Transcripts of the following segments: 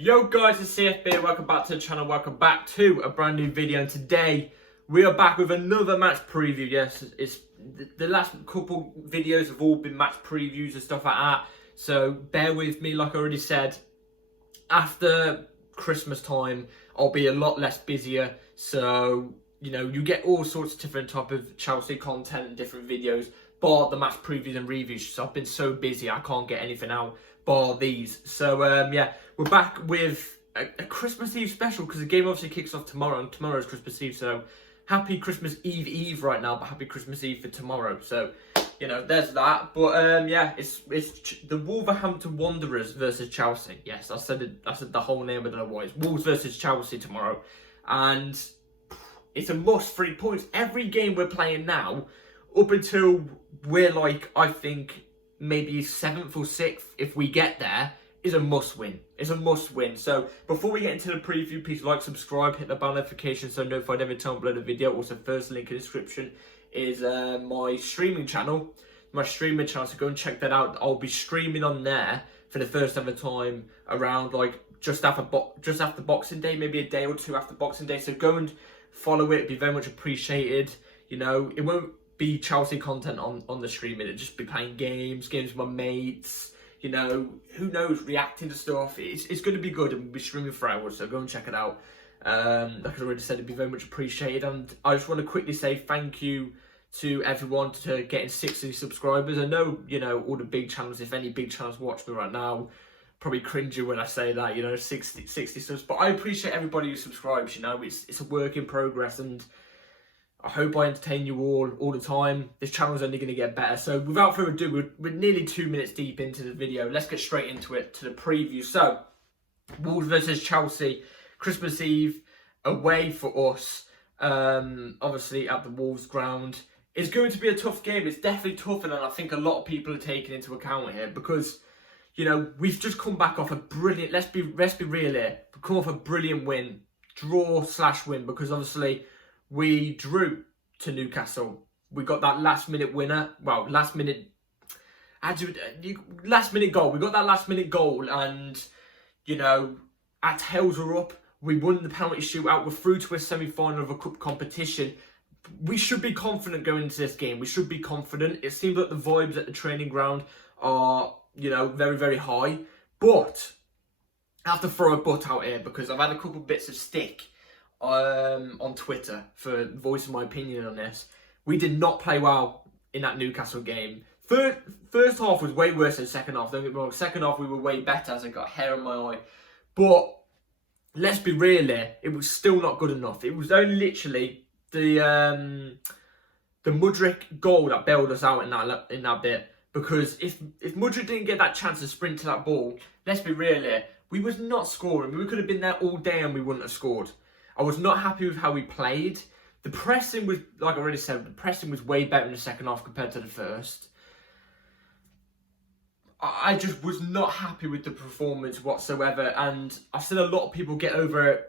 Yo guys, it's CFB, welcome back to the channel, welcome back to a brand new video, and today we are back with another match preview. Yes, it's the last couple videos have all been match previews and stuff like that, so bear with me. Like I already said, after Christmas time I'll be a lot less busier, so you know, you get all sorts of different type of Chelsea content and different videos, bar the match previews and reviews. So I've been so busy I can't get anything out bar these. So yeah, we're back with a Christmas Eve special because the game obviously kicks off tomorrow, and tomorrow is Christmas Eve. So happy Christmas Eve right now, but happy Christmas Eve for tomorrow. So you know, there's that. But yeah, it's the Wolverhampton Wanderers versus Chelsea. Yes, I said it. I said the whole name. I don't know why. It's Wolves versus Chelsea tomorrow, and it's a must. 3 points every game we're playing now, up until we're like, I think maybe 7th or 6th. If we get there, is a must win. It's a must win. So before we get into the preview, please like, subscribe, hit the bell notification so notified every time I upload a video. Also, first link in the description is my streaming channel, my streaming channel. So go and check that out. I'll be streaming on there for the first ever time around like just after Boxing Day, maybe a day or two after Boxing Day. So go and follow it. It'd be very much appreciated. You know, it won't be Chelsea content on the stream. It'll just be playing games with my mates. You know, who knows, reacting to stuff. It's going to be good, and we'll be streaming for hours, so go and check it out. Like I already said, it'd be very much appreciated. And I just want to quickly say thank you to everyone to getting 60 subscribers. I know, you know, all the big channels, if any big channels watch me right now, probably cringy when I say that, you know, 60 subs. But I appreciate everybody who subscribes. You know, it's a work in progress, and I hope I entertain you all the time. This channel's only going to get better. So without further ado, we're nearly 2 minutes deep into the video. Let's get straight into it, to the preview. So, Wolves versus Chelsea, Christmas Eve, away for us, obviously at the Wolves ground. It's going to be a tough game. It's definitely tougher than I think a lot of people are taking into account here, because, you know, we've just come back off a brilliant, let's be real here, we've come off a brilliant win, draw/win, because obviously we drew to Newcastle. We got that last minute winner. Well, last minute goal. We got that last minute goal, and you know, our tails were up. We won the penalty shootout. We're through to a semi-final of a cup competition. We should be confident going into this game. We should be confident. It seems like the vibes at the training ground are, you know, very, very high. But I have to throw a but out here, because I've had a couple bits of stick on Twitter for voicing my opinion on this. We did not play well in that Newcastle game. First half was way worse than second half. Don't get me wrong. Second half we were way better, as I got hair on my eye. But let's be real here. It was still not good enough. It was only literally the Mudryk goal that bailed us out in that bit. Because if Mudryk didn't get that chance to sprint to that ball, let's be real here, we was not scoring. We could have been there all day and we wouldn't have scored. I was not happy with how we played. The pressing was, like I already said, the pressing was way better in the second half compared to the first. I just was not happy with the performance whatsoever, and I've seen a lot of people get over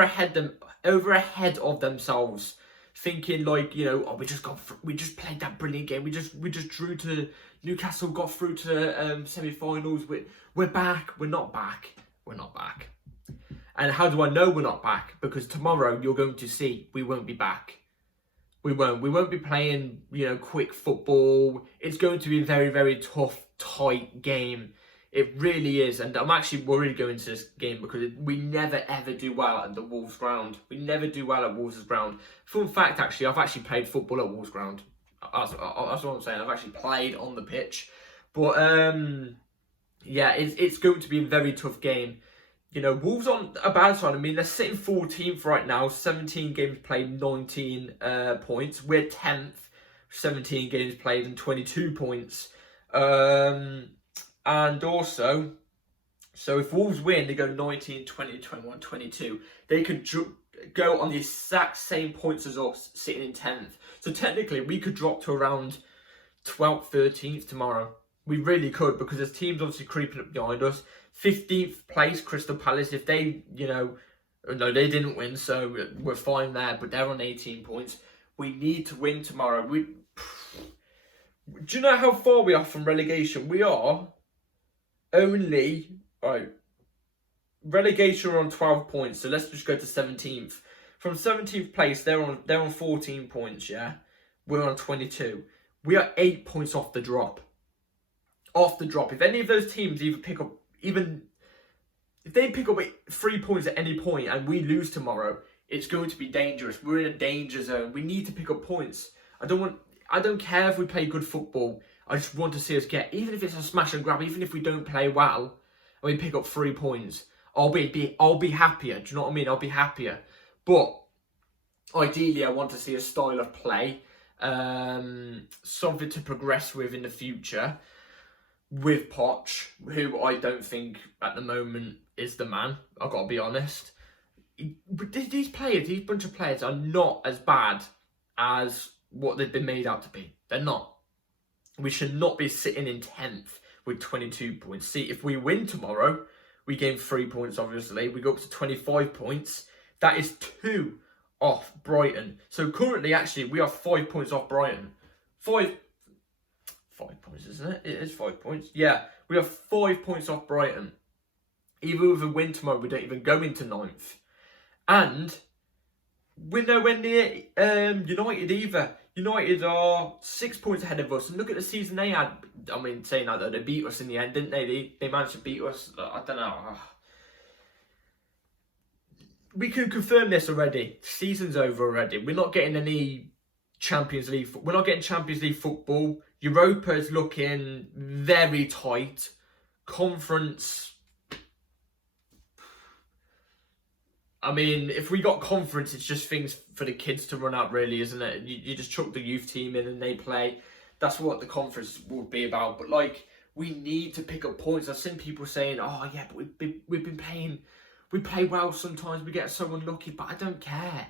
ahead of themselves, thinking like, you know, oh, we just played that brilliant game. We just drew to Newcastle, got through to semi-finals. We're back. We're not back. We're not back. And how do I know we're not back? Because tomorrow you're going to see we won't be back. We won't be playing, you know, quick football. It's going to be a very, very tough, tight game. It really is. And I'm actually worried going into this game, because we never, ever do well at the Wolves ground. We never do well at Wolves ground. Fun fact, actually, I've actually played football at Wolves ground. That's what I'm saying. I've actually played on the pitch. But, yeah, it's going to be a very tough game. You know, Wolves on a bad side. I mean, they're sitting 14th right now. 17 games played, 19 points. We're 10th, 17 games played and 22 points. And also, so if Wolves win, they go 19, 20, 21, 22. They could go on the exact same points as us, sitting in 10th. So technically, we could drop to around 12th, 13th tomorrow. We really could, because there's teams obviously creeping up behind us. 15th place, Crystal Palace. If they, you know, no, they didn't win, so we're fine there. But they're on 18 points. We need to win tomorrow. Do you know how far we are from relegation? We are only, right, relegation are on 12 points, so let's just go to 17th. From 17th place, they're on 14 points, yeah? We're on 22. We are 8 points off the drop. Off the drop. If any of those teams if they pick up 3 points at any point and we lose tomorrow, it's going to be dangerous. We're in a danger zone. We need to pick up points. I don't care if we play good football. I just want to see us get, even if it's a smash and grab, even if we don't play well, and we pick up 3 points, I'll be happier. Do you know what I mean? I'll be happier. But ideally, I want to see a style of play, something to progress with in the future, with Poch, who I don't think at the moment is the man. I've got to be honest. But these bunch of players are not as bad as what they've been made out to be. They're not. We should not be sitting in 10th with 22 points. See, if we win tomorrow, we gain 3 points, obviously. We go up to 25 points. That is 2 off Brighton. So currently, actually, we are 5 points off Brighton. 5 points, isn't it? It is 5 points. Yeah, we are 5 points off Brighton. Even with a win tomorrow, we don't even go into 9th. And we're nowhere near United either. United are 6 points ahead of us. And look at the season they had. I mean, saying that, though, they beat us in the end, didn't they? They managed to beat us. I don't know. We can confirm this already. Season's over already. We're not getting any Champions League. We're not getting Champions League football. Europa is looking very tight. Conference. I mean, if we got conference, it's just things for the kids to run out, really, isn't it? You just chuck the youth team in and they play. That's what the conference would be about. But, like, we need to pick up points. I've seen people saying, oh, yeah, but we've been playing. We play well sometimes. We get so unlucky. But I don't care.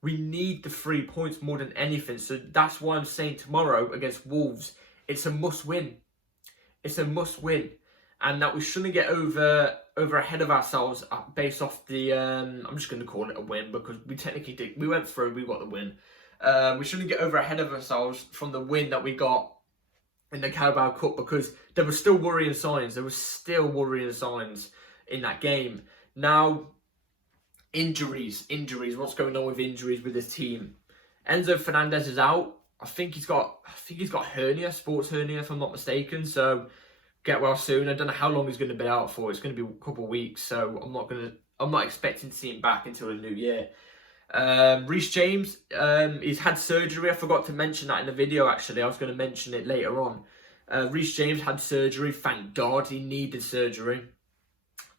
We need the 3 points more than anything. So that's why I'm saying tomorrow against Wolves, it's a must-win. It's a must-win. And that we shouldn't get over ahead of ourselves based off the, I'm just going to call it a win because we technically did. We went through, we got the win. We shouldn't get over ahead of ourselves from the win that we got in the Carabao Cup because there were still worrying signs. There were still worrying signs in that game. Now, injuries. What's going on with injuries with this team? Enzo Fernandez is out. I think he's got hernia, sports hernia, if I'm not mistaken. So get well soon. I don't know how long he's going to be out for. It's going to be a couple of weeks, so I'm not expecting to see him back until the new year. Reece James, he's had surgery. I forgot to mention that in the video. Actually, I was going to mention it later on. Reece James had surgery. Thank God, he needed surgery.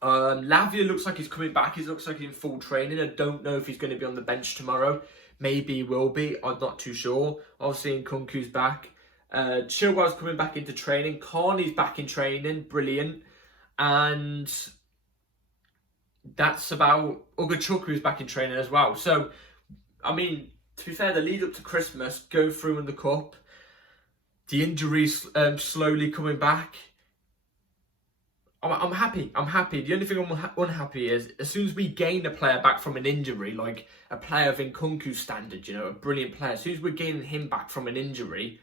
Lavia looks like he's coming back. He looks like he's in full training. I don't know if he's going to be on the bench tomorrow. Maybe he will be. I'm not too sure. Obviously, Nkunku's back. Chilwell's coming back into training. Carney's back in training. Brilliant. And that's about Ugochukwu back in training as well. So, I mean, to be fair, the lead up to Christmas, go through in the cup, the injuries slowly coming back. I'm happy. The only thing I'm unhappy is as soon as we gain a player back from an injury, like a player of Nkunku's standard, you know, a brilliant player, as soon as we're gaining him back from an injury,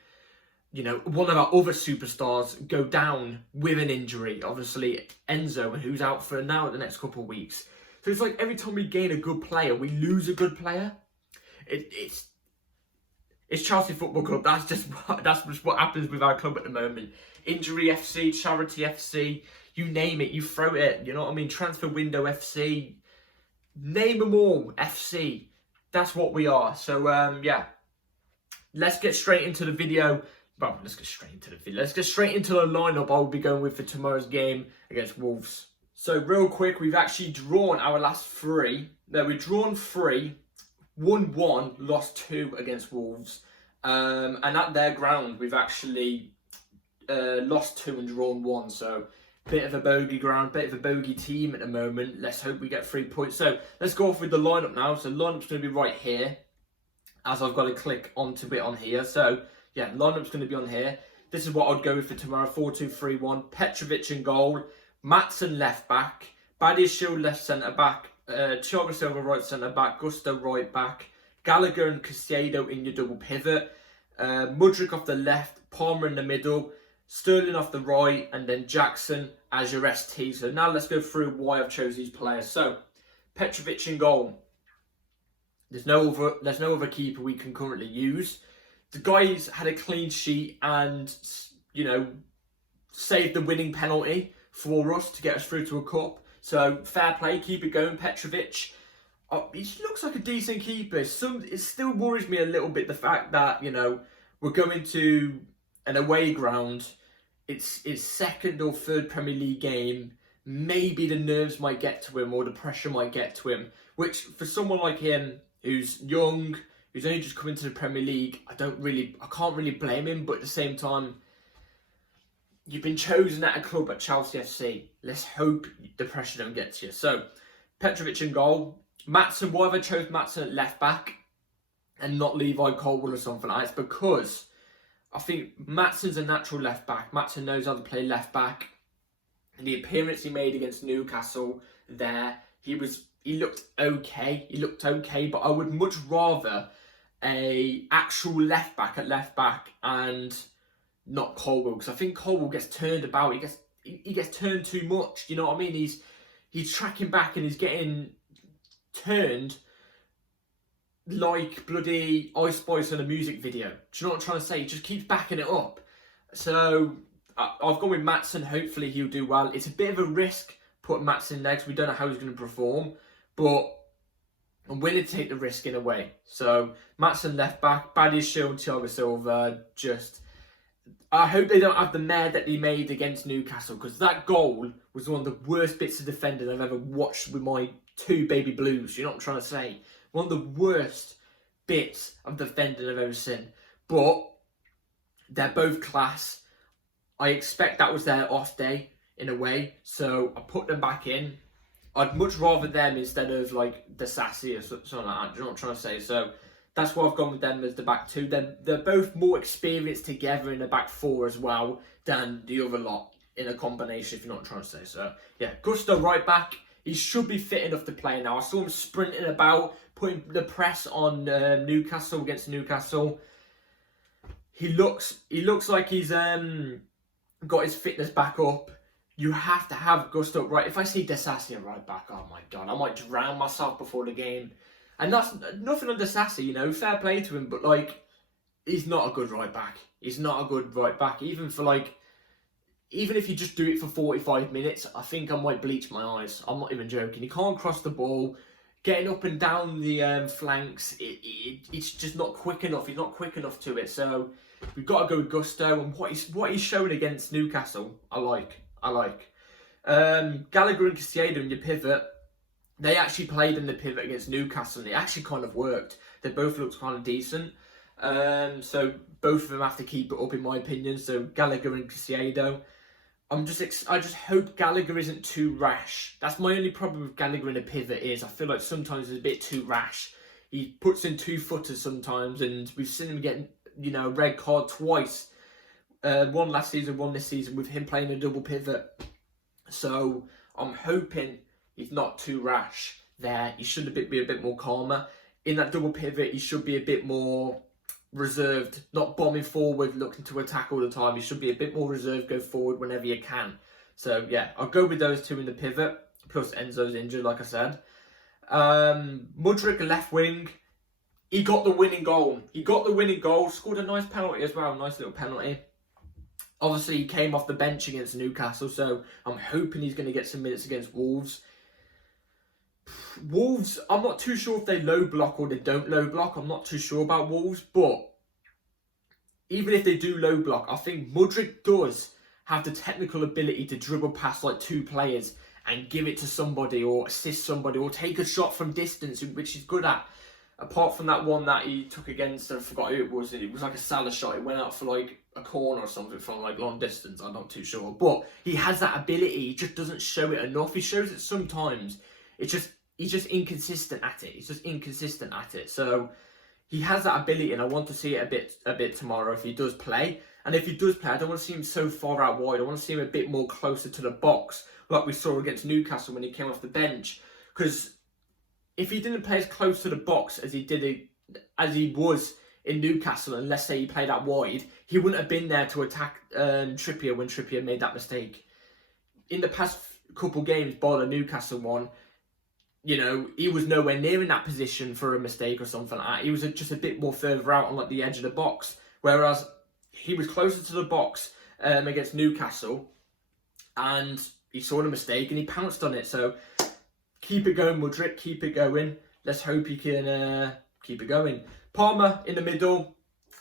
you know, one of our other superstars go down with an injury. Obviously, Enzo, who's out for now the next couple of weeks. So it's like every time we gain a good player, we lose a good player. It's Chelsea Football Club. That's just what happens with our club at the moment. Injury FC, Charity FC, you name it, you throw it. You know what I mean? Transfer Window FC, name them all. FC. That's what we are. So yeah, let's get straight into the video. Well, let's get straight into the video. Let's get straight into the lineup I'll be going with for tomorrow's game against Wolves. So real quick, we've actually drawn our last 3. No, we've drawn 3, won 1, lost 2 against Wolves. And at their ground, we've actually lost 2 and drawn 1. So bit of a bogey ground, bit of a bogey team at the moment. Let's hope we get 3 points. So let's go off with the lineup now. So lineup's going to be right here, as I've got to click onto it on here. So yeah, lineup's going to be on here. This is what I'd go with for tomorrow. 4-2-3-1. Petrovic in goal. Maatsen left back. Badiashile left centre back. Thiago Silva right centre back. Gusto right back. Gallagher and Caicedo in your double pivot. Mudryk off the left. Palmer in the middle. Sterling off the right. And then Jackson as your ST. So now let's go through why I've chosen these players. So Petrovic in goal. There's no other keeper we can currently use. The guy's had a clean sheet and, you know, saved the winning penalty for us to get us through to a cup. So fair play, keep it going, Petrovic. He looks like a decent keeper. It still worries me a little bit, the fact that, you know, we're going to an away ground. It's his second or third Premier League game. Maybe the nerves might get to him or the pressure might get to him, which for someone like him, who's young, who's only just come into the Premier League, I can't really blame him. But at the same time, you've been chosen at a club at Chelsea FC. Let's hope the pressure don't get to you. So, Petrovic in goal. Maatsen, why have I chose Maatsen at left back and not Levi Colwill or something like that? It's because I think Maatsen's a natural left back. Maatsen knows how to play left back. And the appearance he made against Newcastle there, he looked okay, but I would much rather a actual left back at left back and not Colwill, because I think Colwill gets turned about. He gets turned too much. You know what I mean? He's tracking back and he's getting turned like bloody Ice Spice on a music video. Do you know what I'm trying to say? He just keeps backing it up. So I've gone with Maatsen. Hopefully he'll do well. It's a bit of a risk putting Maatsen next. We don't know how he's going to perform, but I'm willing to take the risk in a way. So Maatsen left back, Badiashile and Thiago Silva. I hope they don't have the mare that they made against Newcastle, because that goal was one of the worst bits of defending I've ever watched with my two baby blues. You know what I'm trying to say? One of the worst bits of defending I've ever seen. But they're both class. I expect that was their off day in a way, so I put them back in. I'd much rather them instead of like Disasi or something like that. Do you know what I'm trying to say? So that's why I've gone with them as the back two. They're both more experienced together in the back four as well than the other lot in a combination, if you know what I'm trying to say. So yeah, Gusto right back. He should be fit enough to play now. I saw him sprinting about, putting the press on Newcastle against Newcastle. He looks like he's got his fitness back up. You have to have Gusto right. If I see Disasi right back, oh my God, I might drown myself before the game. And that's nothing on Disasi, you know, fair play to him, but like, he's not a good right back. He's not a good right back. Even if you just do it for 45 minutes, I think I might bleach my eyes. I'm not even joking. He can't cross the ball. Getting up and down the flanks, it's just not quick enough. He's not quick enough to it. So we've got to go with Gusto. And what he's shown against Newcastle, I like. Gallagher and Caicedo in your pivot. They actually played in the pivot against Newcastle, and it actually kind of worked. They both looked kind of decent. So both of them have to keep it up, in my opinion. So Gallagher and Caicedo. I just hope Gallagher isn't too rash. That's my only problem with Gallagher in a pivot is I feel like sometimes he's a bit too rash. He puts in 2 footers sometimes, and we've seen him getting, you know, a red card twice. One last season, one this season, with him playing a double pivot. So I'm hoping he's not too rash there. He should be a bit more calmer. In that double pivot, he should be a bit more reserved, not bombing forward, looking to attack all the time. He should be a bit more reserved, go forward whenever you can. So yeah, I'll go with those two in the pivot, plus Enzo's injured, like I said. Mudryk, left wing. He got the winning goal. Scored a nice penalty as well, nice little penalty. Obviously, he came off the bench against Newcastle, so I'm hoping he's going to get some minutes against Wolves. Wolves, I'm not too sure if they low block or they don't low block. I'm not too sure about Wolves, but even if they do low block, I think Mudryk does have the technical ability to dribble past like 2 players and give it to somebody or assist somebody or take a shot from distance, which he's good at. Apart from that one that he took against, I forgot who it was. It was like a Salah shot. It went out for like a corner or something from like long distance. I'm not too sure. But he has that ability. He just doesn't show it enough. He shows it sometimes. He's just inconsistent at it. So he has that ability, and I want to see it a bit tomorrow if he does play. And if he does play, I don't want to see him so far out wide. I want to see him a bit more closer to the box, like we saw against Newcastle when he came off the bench. Because if he didn't play as close to the box as he was in Newcastle, and let's say he played out wide, he wouldn't have been there to attack Trippier when Trippier made that mistake. in the past couple games, bar the Newcastle one, you know, he was nowhere near in that position for a mistake or something like that. He was just a bit more further out on like the edge of the box, whereas he was closer to the box against Newcastle, and he saw the mistake and he pounced on it. So keep it going, Mudryk, keep it going. Let's hope he can keep it going. Palmer in the middle,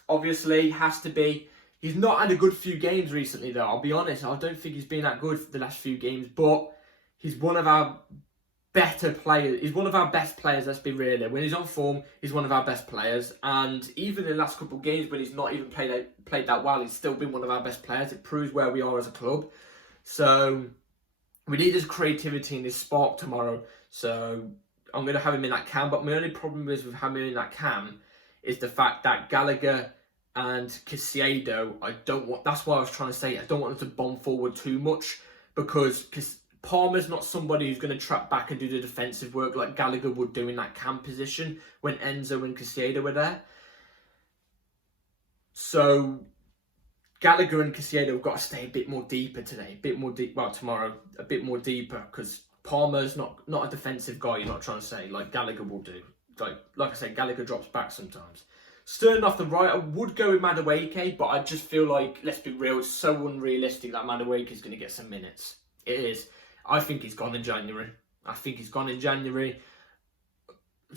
obviously, has to be. He's not had a good few games recently, though. I'll be honest, I don't think he's been that good for the last few games, but he's one of our better players. He's one of our best players, let's be real. When he's on form, he's one of our best players. And even in the last couple of games when he's not even played that well, he's still been one of our best players. It proves where we are as a club. So we need his creativity and his spark tomorrow. So I'm going to have him in that cam. But my only problem is with having him in that cam is the fact that Gallagher and Caicedo, that's why I was trying to say, I don't want them to bomb forward too much, because Palmer's not somebody who's going to trap back and do the defensive work like Gallagher would do in that cam position when Enzo and Caicedo were there. So Gallagher and Caicedo have got to stay a bit more deeper today, tomorrow, a bit more deeper, because Palmer's not a defensive guy, you're not trying to say, like Gallagher will do. Like I said, Gallagher drops back sometimes. Sterling off the right, I would go with Madueke, but I just feel like, let's be real, it's so unrealistic that Madueke is going to get some minutes. It is. I think he's gone in January.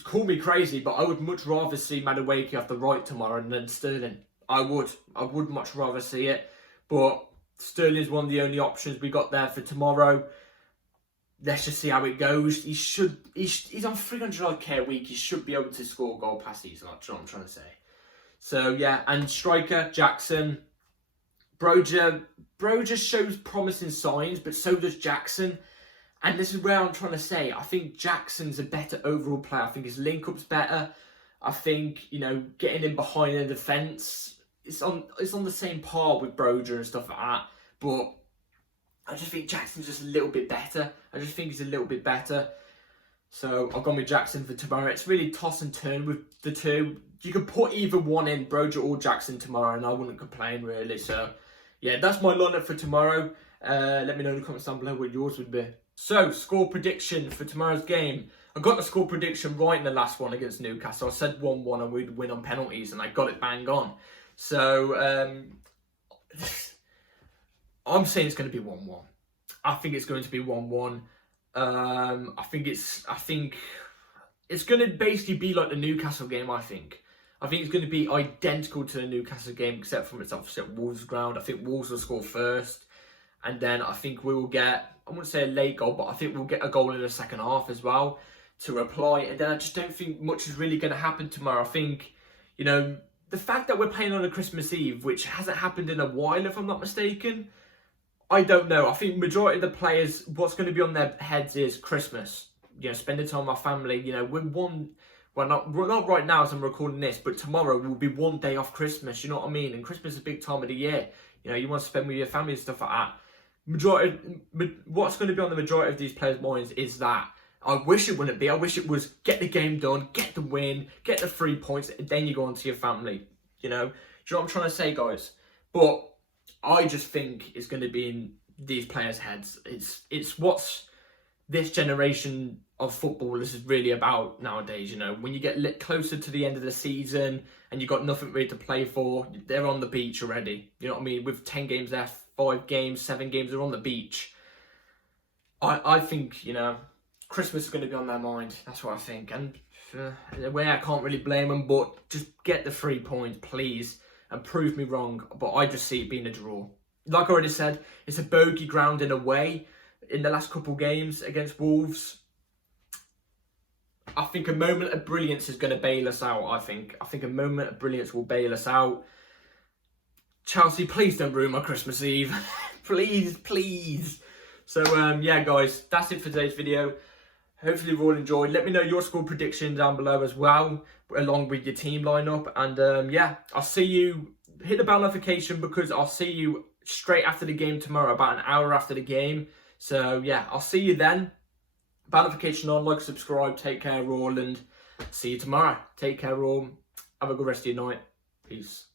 Call me crazy, but I would much rather see Madueke off the right tomorrow than Sterling. I would much rather see it, but Sterling's one of the only options we got there for tomorrow. Let's just see how it goes. He's on 300k a week. He should be able to score goal passes. That's what I'm trying to say. So yeah, and striker Jackson, Broja shows promising signs, but so does Jackson. And this is where I'm trying to say, I think Jackson's a better overall player. I think his link-up's better. I think, you know, getting in behind the defence, it's on the same par with Broja and stuff like that. But I just think Jackson's just a little bit better. So I've gone with Jackson for tomorrow. It's really toss and turn with the two. You could put either one in, Broja or Jackson tomorrow, and I wouldn't complain really. So yeah, that's my lineup for tomorrow. Let me know in the comments down below what yours would be. So, score prediction for tomorrow's game. I got the score prediction right in the last one against Newcastle. I said 1-1 and we'd win on penalties, and I got it bang on. So I'm saying it's going to be 1-1. I think it's going to be 1-1. I think it's going to basically be like the Newcastle game, I think. I think it's going to be identical to the Newcastle game, except from it's obviously at Wolves' ground. I think Wolves will score first. And then I think we will get, I wouldn't say a late goal, but I think we'll get a goal in the second half as well to reply. And then I just don't think much is really going to happen tomorrow. I think, you know, the fact that we're playing on a Christmas Eve, which hasn't happened in a while, if I'm not mistaken, I don't know. I think majority of the players, what's going to be on their heads is Christmas. You know, spending time with my family. You know, we're not right now as I'm recording this, but tomorrow will be one day off Christmas. You know what I mean? And Christmas is a big time of the year. You know, you want to spend with your family and stuff like that. What's going to be on the majority of these players' minds is that. I wish it wouldn't be. I wish it was get the game done, get the win, get the 3 points, and then you go on to your family. You know? Do you know what I'm trying to say, guys? But I just think it's going to be in these players' heads. It's what's this generation of footballers is really about nowadays. You know, when you get closer to the end of the season and you've got nothing really to play for, they're on the beach already. You know what I mean? With 10 games left, 5 games, 7 games, they're on the beach. I think, you know, Christmas is going to be on their mind. That's what I think. And in a way, I can't really blame them, but just get the 3 points, please, and prove me wrong. But I just see it being a draw. Like I already said, it's a bogey ground in a way in the last couple games against Wolves. I think a moment of brilliance is going to bail us out, I think a moment of brilliance will bail us out. Chelsea, please don't ruin my Christmas Eve. please. So, yeah, guys, that's it for today's video. Hopefully you've all enjoyed. Let me know your score prediction down below as well, along with your team lineup. And, yeah, I'll see you. Hit the bell notification because I'll see you straight after the game tomorrow, about an hour after the game. So, yeah, I'll see you then. Bell notification on, like, subscribe. Take care, all, and see you tomorrow. Take care, all. Have a good rest of your night. Peace.